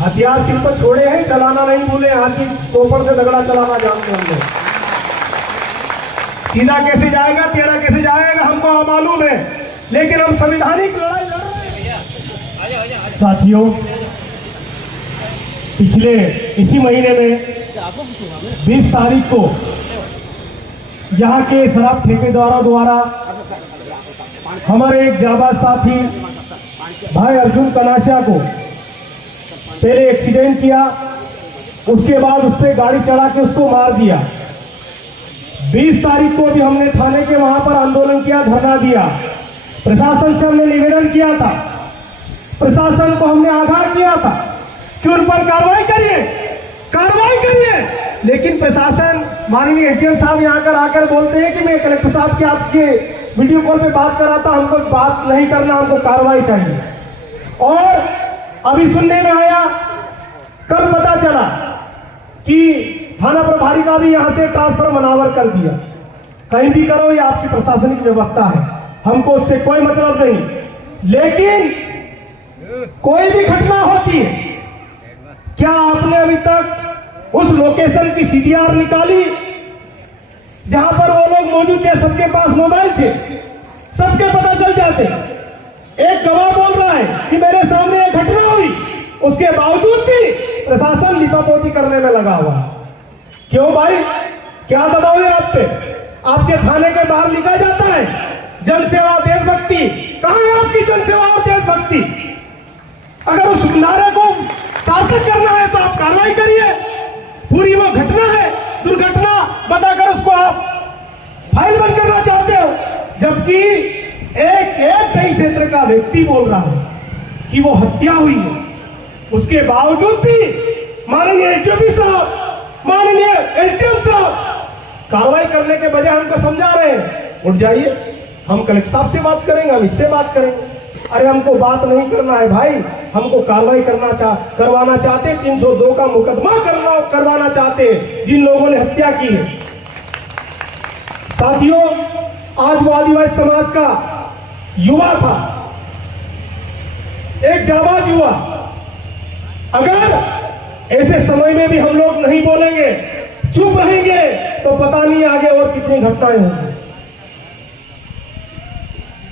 हथियार सिर पर छोड़े हैं, चलाना नहीं भूले, हाथी कोपर से दगड़ा चलाना जानते हम लोग। सीधा कैसे जाएगा, टेढ़ा कैसे जाएगा हमको मालूम है, लेकिन हम संवैधानिक लड़ाई लड़ रहे हैं। साथियों, पिछले इसी महीने में 20 तारीख को यहाँ के शराब ठेकेदारों द्वारा हमारे एक जाबाज साथी भाई अर्जुन कनासिया को पहले एक्सीडेंट किया, उसके बाद उस पर गाड़ी चढ़ा के उसको मार दिया। 20 तारीख को भी हमने थाने के वहां पर आंदोलन किया, धरना दिया। प्रशासन से हमने निवेदन किया था, प्रशासन को हमने आगाह किया था कि उन पर कार्रवाई करिए, कार्रवाई करिए। लेकिन प्रशासन, माननीय एसडीएम साहब यहाँ कर आकर बोलते हैं कि मैं कलेक्टर साहब के आपके वीडियो कॉल पे बात कर रहा था, हमको बात नहीं करना, हमको कार्रवाई चाहिए। और अभी सुनने में आया, कल पता चला कि थाना प्रभारी का भी यहां से ट्रांसफर मनावर कर दिया। कहीं भी करो, ये आपकी प्रशासनिक व्यवस्था है, हमको उससे कोई मतलब नहीं। लेकिन कोई भी घटना होती है, क्या आपने अभी तक उस लोकेशन की सीडीआर निकाली जहां पर वो लोग मौजूद थे? सबके पास मोबाइल थे, सबके पता चल जाते। एक गवाह बोल रहा है कि मेरे सामने एक घटना हुई, उसके बावजूद भी प्रशासन लिपापोती करने में लगा हुआ। क्यों भाई, क्या दबाव है आप पे? आपके थाने के बाहर लिखा जाता है जनसेवा देशभक्ति। कहां है आपकी जनसेवा और देशभक्ति? अगर उस नारे को सार्थक करना है तो आप कार्रवाई करिए। पूरी वो घटना है, दुर्घटना बताकर उसको आप फाइल बंद करना चाहते हो, जबकि एक कई क्षेत्र का व्यक्ति बोल रहा है कि वो हत्या हुई है। उसके बावजूद भी माननीय एसडीओपी साहब, माननीय एसडीएम साहब कार्रवाई करने के बजाय हमको समझा रहे हैं, उठ जाइए, हम कलेक्टर साहब से बात करेंगे, हम इससे बात करेंगे। अरे हमको बात नहीं करना है भाई, हमको कार्रवाई करवाना चाहते, 302 का मुकदमा करवाना चाहते जिन लोगों ने हत्या की है। साथियों, आज वो आदिवासी समाज का युवा था, एक जाबाज युवा। अगर ऐसे समय में भी हम लोग नहीं बोलेंगे, चुप रहेंगे, तो पता नहीं आगे और कितनी घटनाएं होंगी।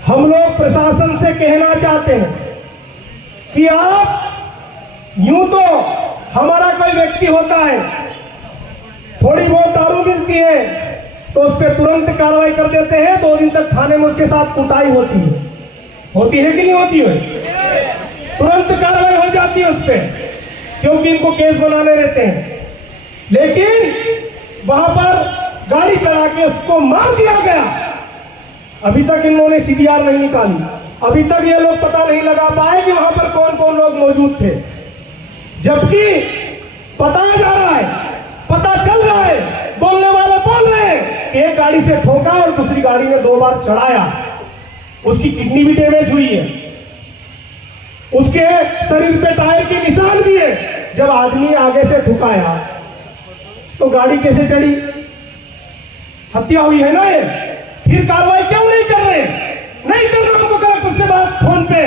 हम लोग प्रशासन से कहना चाहते हैं कि आप, यूं तो हमारा कोई व्यक्ति होता है, थोड़ी बहुत दारू मिलती है तो उस पर तुरंत कार्रवाई कर देते हैं, 2 दिन तक थाने में उसके साथ कुटाई होती है कि नहीं होती है? तुरंत कार्रवाई हो जाती है उस पर, क्योंकि इनको केस बनाने रहते हैं। लेकिन वहां पर गाड़ी चढ़ा के उसको मार दिया गया। अभी तक इन्होंने सीडीआर नहीं निकाली, अभी तक ये लोग पता नहीं लगा पाए कि वहां पर कौन कौन लोग मौजूद थे, जबकि बताया जा रहा है, पता चल रहा है, बोलने वाले बोल रहे हैं कि एक गाड़ी से ठोका और दूसरी गाड़ी में 2 बार चढ़ाया, उसकी किडनी भी डैमेज हुई है, उसके शरीर पे टायर के निशान भी है। जब आदमी आगे से ठुकाया तो गाड़ी कैसे चढ़ी? हत्या हुई है ना ये। फिर कार्रवाई क्यों नहीं कर रहे? नहीं कर रहे हमको कलेक्टर से बात फोन पे।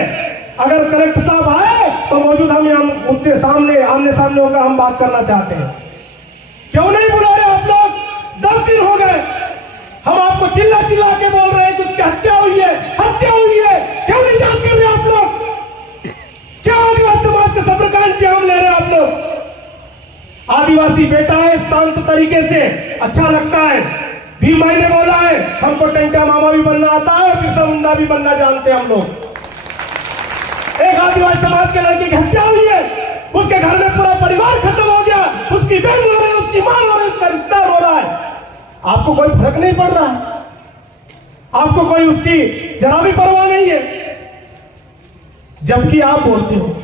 अगर कलेक्टर साहब आए तो मौजूद हम यहाँ उनके सामने आमने सामने होकर हम बात करना चाहते हैं। क्यों नहीं बुला रहे आप लोग? 10 दिन हो गए, हम आपको चिल्ला चिल्ला के बोल रहे हैं कि उसकी हत्या हुई है, हत्या हुई है। क्यों नहीं जांच कर रहे आप लोग? क्यों आदिवासी समाज के सब्र का इंतजाम ले रहे हैं आप लोग? आदिवासी बेटा है, शांत तरीके से अच्छा लगता है। भी मैंने बोला है, हमको टेंटा मामा भी बनना आता है, बिरसा मुंडा भी बनना जानते हैं हम लोग। एक आदिवासी समाज के लड़के की हत्या हुई है, उसके घर में पूरा परिवार खत्म हो गया, उसकी बहन रो रही है, उसकी मां रो रही है, उसका रिश्ता रो रहा है। आपको कोई फर्क नहीं पड़ रहा है, आपको कोई उसकी जरा भी परवाह नहीं है, जबकि आप बोलते हो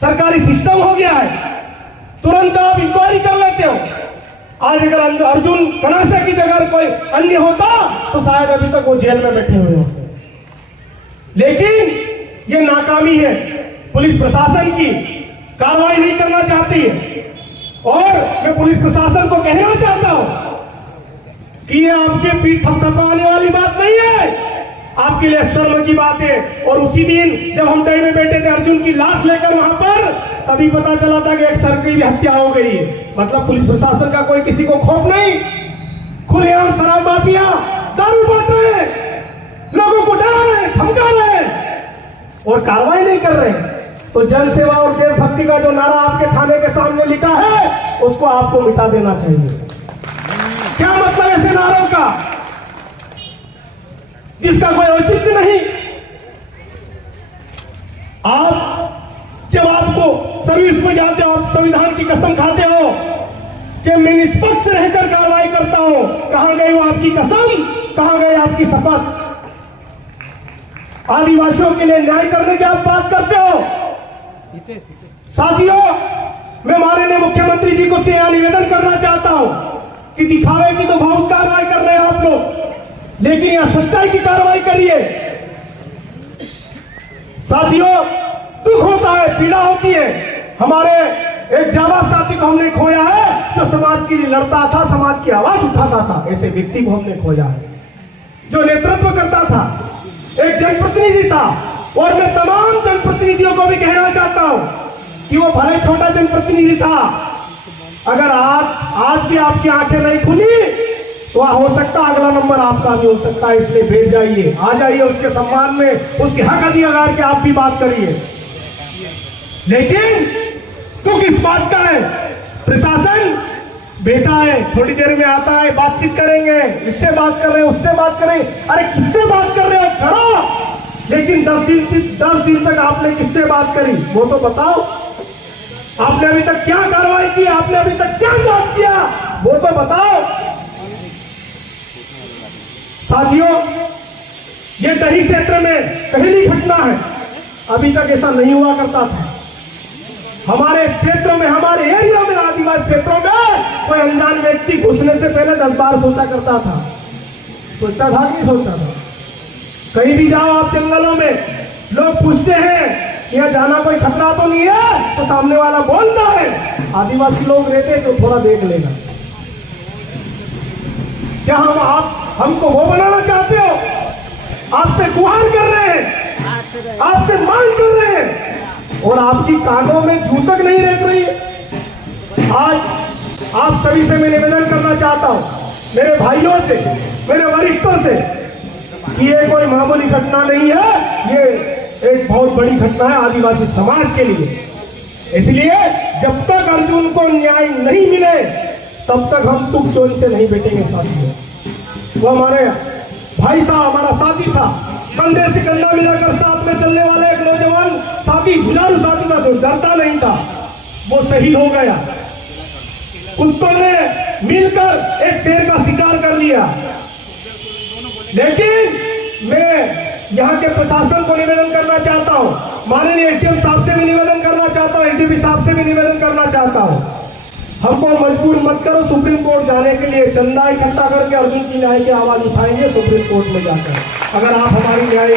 सरकारी सिस्टम हो गया है, तुरंत आप इंक्वायरी कर लेते हो। आज अगर अर्जुन कनासिया की जगह कोई अन्य होता तो शायद अभी तक वो जेल में बैठे हुए होते। लेकिन ये नाकामी है पुलिस प्रशासन की, कार्रवाई नहीं करना चाहती है। और मैं पुलिस प्रशासन को कहना चाहता हूं कि ये आपके पीठ थपथपाने वाली बात नहीं है। आपके लिए शर्म की बात है। और उसी दिन जब हम डे में बैठे थे अर्जुन की लाश लेकर वहां पर, तभी पता चला था कि एक सर की भी हत्या हो गई है। मतलब पुलिस प्रशासन का कोई किसी को खौफ नहीं, खुलेआम शराब माफिया दारू बांट रहे हैं, लोगों को डरा रहे, धमका रहे और कार्रवाई नहीं कर रहे। तो जन सेवा और देशभक्ति का जो नारा आपके थाने के सामने लिखा है, उसको आपको मिटा देना चाहिए। क्या मतलब ऐसे नारों का जिसका कोई औचित्य नहीं? आप जब आपको सर्विस में जाते हो, आप संविधान की कसम खाते हो कि मैं निष्पक्ष रहकर कार्रवाई करता हूं, कहां गई वो आपकी कसम, कहां गई आपकी शपथ? आदिवासियों के लिए न्याय करने की आप बात करते हो। साथियों, मैं माननीय मुख्यमंत्री जी को से यह निवेदन करना चाहता हूं कि दिखावे की तो बहुत कार्रवाई कर रहे हैं आप लोग, लेकिन यह सच्चाई की कार्रवाई करिए। साथियों, दुख होता है, पीड़ा होती है। हमारे एक जाबाज साथी को हमने खोया है, जो समाज के लिए लड़ता था, समाज की आवाज उठाता था। ऐसे व्यक्ति को हमने खोया है, जो नेतृत्व करता था, एक जनप्रतिनिधि था। और मैं तमाम जनप्रतिनिधियों को भी कहना चाहता हूं कि वो भले छोटा जनप्रतिनिधि था, अगर आज भी आपकी आंखें नहीं खुली तो हो सकता अगला नंबर आपका भी हो सकता है। इसलिए भेज जाइए, आ जाइए उसके सम्मान में, उसके हक अधिकार के आप भी बात करिए। लेकिन तो किस बात का है? प्रशासन बेटा है, थोड़ी देर में आता है, बातचीत करेंगे, इससे बात कर रहे हैं, उससे बात कर रहे हैं। अरे किससे बात कर रहे हो, करो, लेकिन 10 दिन तक आपने किससे बात करी वो तो बताओ। आपने अभी तक क्या कार्रवाई की, आपने अभी तक क्या जांच किया वो तो बताओ। साथियों, ये दही क्षेत्र में पहली घटना है, अभी तक ऐसा नहीं हुआ करता था। हमारे क्षेत्रों में, हमारे एरिया में, आदिवासी क्षेत्रों में कोई अनजान व्यक्ति घुसने से पहले 10 बार सोचा करता था। सोचता था कि नहीं सोचता था? कहीं भी जाओ आप जंगलों में, लोग पूछते हैं यहाँ जाना कोई खतरा तो नहीं है, तो सामने वाला बोलता है आदिवासी लोग रहते तो थोड़ा देख लेना। क्या हमको वो बनाना चाहते हो? आपसे गुहार कर रहे हैं, आपसे मांग कर रहे हैं और आपकी कानों में जू तक नहीं रह रही है। आज आप सभी से मैं निवेदन करना चाहता हूं, मेरे भाइयों से, मेरे वरिष्ठों से, कि ये कोई मामूली घटना नहीं है, ये एक बहुत बड़ी घटना है आदिवासी समाज के लिए। इसलिए जब तक अर्जुन को न्याय नहीं मिले तब तक हम तुक जोन से नहीं बैठेंगे। साथियों, वो हमारे भाई था, हमारा साथी था, कंधे से कंधा मिलाकर साथ में चलने वाला एक नौजवान साथी, जुझारू साथी था, जो डरता नहीं था, वो शहीद हो गया। कुत्तों ने मिलकर एक शेर का शिकार कर लिया। लेकिन मैं यहाँ के प्रशासन को निवेदन करना चाहता हूँ, माननीय एसडीएम साहब से भी निवेदन करना चाहता हूँ, एसडीपी साहब से भी निवेदन करना चाहता हूँ, हमको मजबूर मत करो सुप्रीम कोर्ट जाने के लिए। चंदा इकट्ठा करके अर्जुन की न्याय की आवाज उठाएंगे सुप्रीम कोर्ट में जाकर। अगर आप हमारी न्याय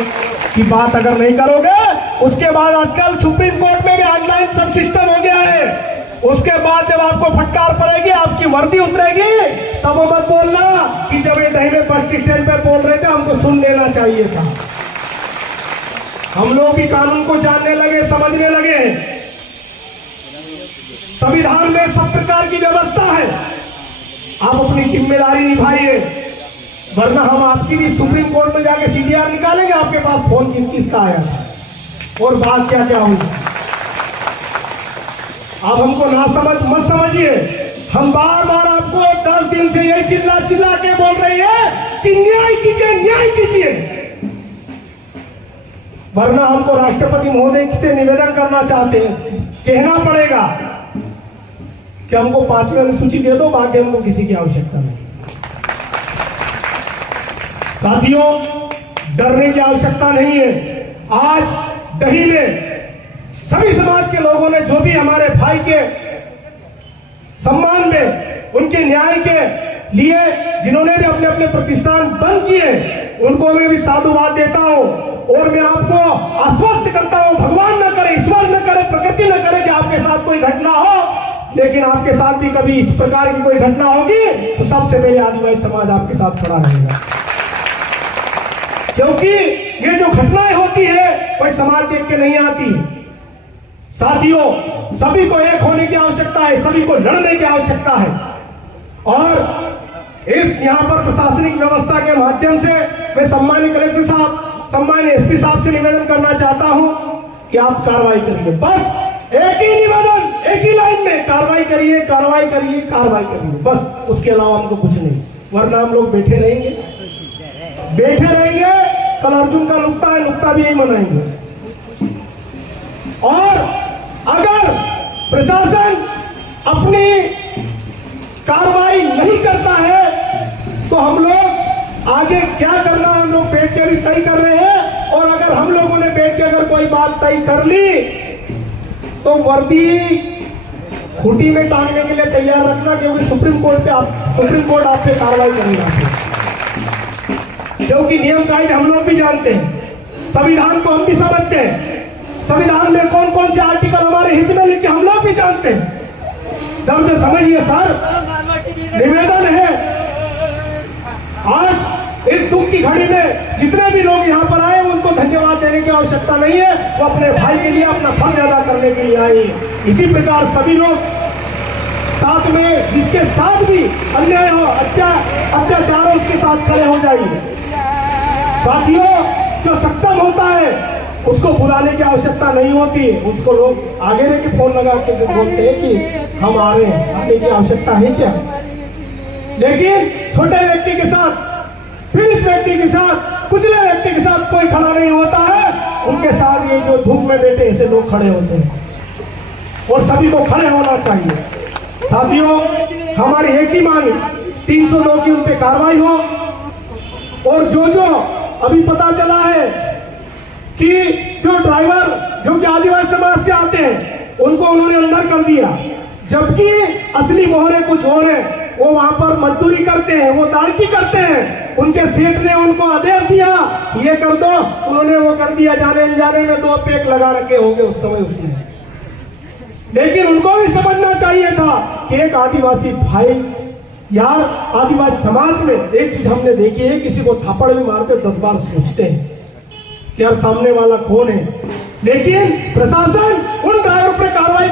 की बात अगर नहीं करोगे, उसके बाद आजकल सुप्रीम कोर्ट में भी ऑनलाइन सब सिस्टम हो गया है। उसके बाद जब आपको फटकार पड़ेगी, आपकी वर्दी उतरेगी, तब मत बोलना कि जब ये दही में बस स्टैंड पे बोल रहे थे हमको सुन लेना चाहिए था। हम लोग भी कानून को जानने लगे, समझने लगे। संविधान में सब प्रकार की व्यवस्था है, आप अपनी जिम्मेदारी निभाइए, वरना हम आपकी भी सुप्रीम कोर्ट में जाके सीडीआर निकालेंगे, आपके पास फोन किस किस का आया और बात क्या क्या हुई। आप हमको ना समझ मत समझिए। हम बार बार आपको 10 दिन से यही चिल्ला चिल्ला के बोल रही है कि न्याय कीजिए, न्याय कीजिए, वरना हमको राष्ट्रपति महोदय से निवेदन करना चाहते हैं, कहना पड़ेगा कि हमको 5वीं अनुसूची दे दो, बाकी हमको किसी की आवश्यकता नहीं। साथियों, डरने की आवश्यकता नहीं है। आज दही में सभी समाज के लोगों ने, जो भी हमारे भाई के सम्मान में, उनके न्याय के लिए जिन्होंने भी अपने अपने प्रतिष्ठान बंद किए, उनको मैं भी साधुवाद देता हूं। और मैं आपको आश्वस्त करता हूं, भगवान न करे, ईश्वर न करे, प्रकृति न करे कि आपके साथ कोई घटना हो, लेकिन आपके साथ भी कभी इस प्रकार की कोई घटना होगी तो सबसे पहले आदिवासी समाज आपके साथ खड़ा रहेगा। क्योंकि ये जो घटनाएं होती है वह समाज देख के नहीं आती। साथियों, सभी को एक होने की आवश्यकता है, सभी को लड़ने की आवश्यकता है। और इस यहाँ पर प्रशासनिक व्यवस्था के माध्यम से मैं सम्मानित कलेक्टर साहब, सम्मानित एसपी साहब से निवेदन करना चाहता हूं कि आप कार्रवाई करिए। बस एक ही निवेदन, एक ही लाइन में कार्रवाई करिए, कार्रवाई करिए, कार्रवाई करिए, बस। उसके अलावा हमको कुछ नहीं, वरना हम लोग बैठे रहेंगे। कल अर्जुन का नुक्ता है, नुक्ता भी यही मनाएंगे। और अगर प्रशासन अपनी कार्रवाई नहीं करता है तो हम लोग आगे क्या करना हम लोग बैठ के भी तय कर रहे हैं। और अगर हम लोगों ने बैठ के अगर कोई बात तय कर ली तो वर्दी खूंटी में टांगने के लिए तैयार रखना, क्योंकि सुप्रीम कोर्ट आप पे कार्रवाई करेगा। क्योंकि नियम कायदे हम लोग भी जानते हैं, संविधान को हम भी समझते हैं। संविधान में कौन कौन से आर्टिकल हमारे हित में लिखे हम लोग भी जानते हैं। दर्द समझिए सर, निवेदन है, आज इस दुख की घड़ी में जितने भी लोग यहाँ पर आए उनको धन्यवाद देने की आवश्यकता नहीं है, वो अपने भाई के लिए अपना फर्ज अदा करने के लिए आए। इसी प्रकार सभी लोग साथ में, जिसके साथ भी अन्याय हो, अत्याचार हो, उसके साथ खड़े हो जाइए। साथियों, जो सक्षम होता है उसको बुलाने की आवश्यकता नहीं होती, उसको लोग आगे लेके फोन लगा के बोलते हैं कि हम आ रहे हैं, आने की आवश्यकता है क्या? लेकिन छोटे व्यक्ति के साथ, पीड़ित व्यक्ति के साथ, कुचले व्यक्ति के साथ कोई खड़ा नहीं होता है। उनके साथ ये जो धूप में बैठे ऐसे लोग खड़े होते हैं और सभी को खड़े होना चाहिए। साथियों, हमारी एक ही मांग है, 302 की उन पे कार्रवाई हो। और जो अभी पता चला है कि जो ड्राइवर जो कि आदिवासी समाज से आते हैं उनको उन्होंने अंदर कर दिया, जबकि असली मोहरे कुछ और हैं, वो वहां पर मजदूरी करते हैं, वो दाड़की करते हैं। उनके सेठ ने उनको आदेश दिया ये कर दो, उन्होंने वो कर दिया। जाने अनजाने में 2 पैक लगा रखे होंगे उस समय उसने। लेकिन उनको भी समझना चाहिए था कि एक आदिवासी भाई, यार आदिवासी समाज में एक चीज हमने देखी है, किसी को थप्पड़ भी मारते 10 बार सोचते हैं कि यार सामने वाला कौन है। लेकिन प्रशासन उन ड्राइवर पर कार्रवाई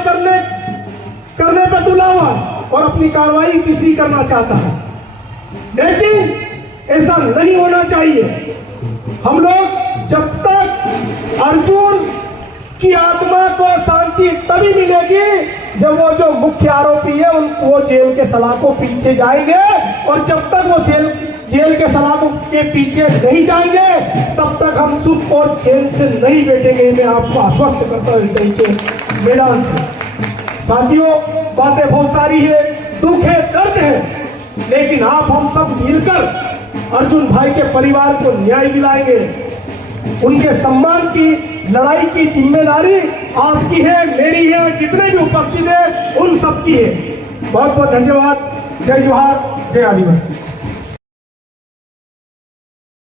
करने पर तुला हुआ और अपनी कार्रवाई तीसरी करना चाहता है। लेकिन ऐसा नहीं होना चाहिए। हम लोग जब तक अर्जुन की आत्मा को शांति तभी मिलेगी जब वो जो मुख्य आरोपी है वो जेल के सलाखों पीछे जाएंगे। और जब तक वो जेल के सलाखों के पीछे नहीं जाएंगे तब तक हम चुप और जेल से नहीं बैठेंगे। मैं आपको आश्वस्त करता हूं मैदान से। साथियों, बातें बहुत सारी है, दुख है, दर्द है, लेकिन आप हम सब मिलकर अर्जुन भाई के परिवार को न्याय दिलाएंगे। उनके सम्मान की लड़ाई की जिम्मेदारी आपकी है, मेरी है, जितने भी उपस्थित है उन सबकी है। बहुत बहुत धन्यवाद। जय जोहार, जय आदिवासी।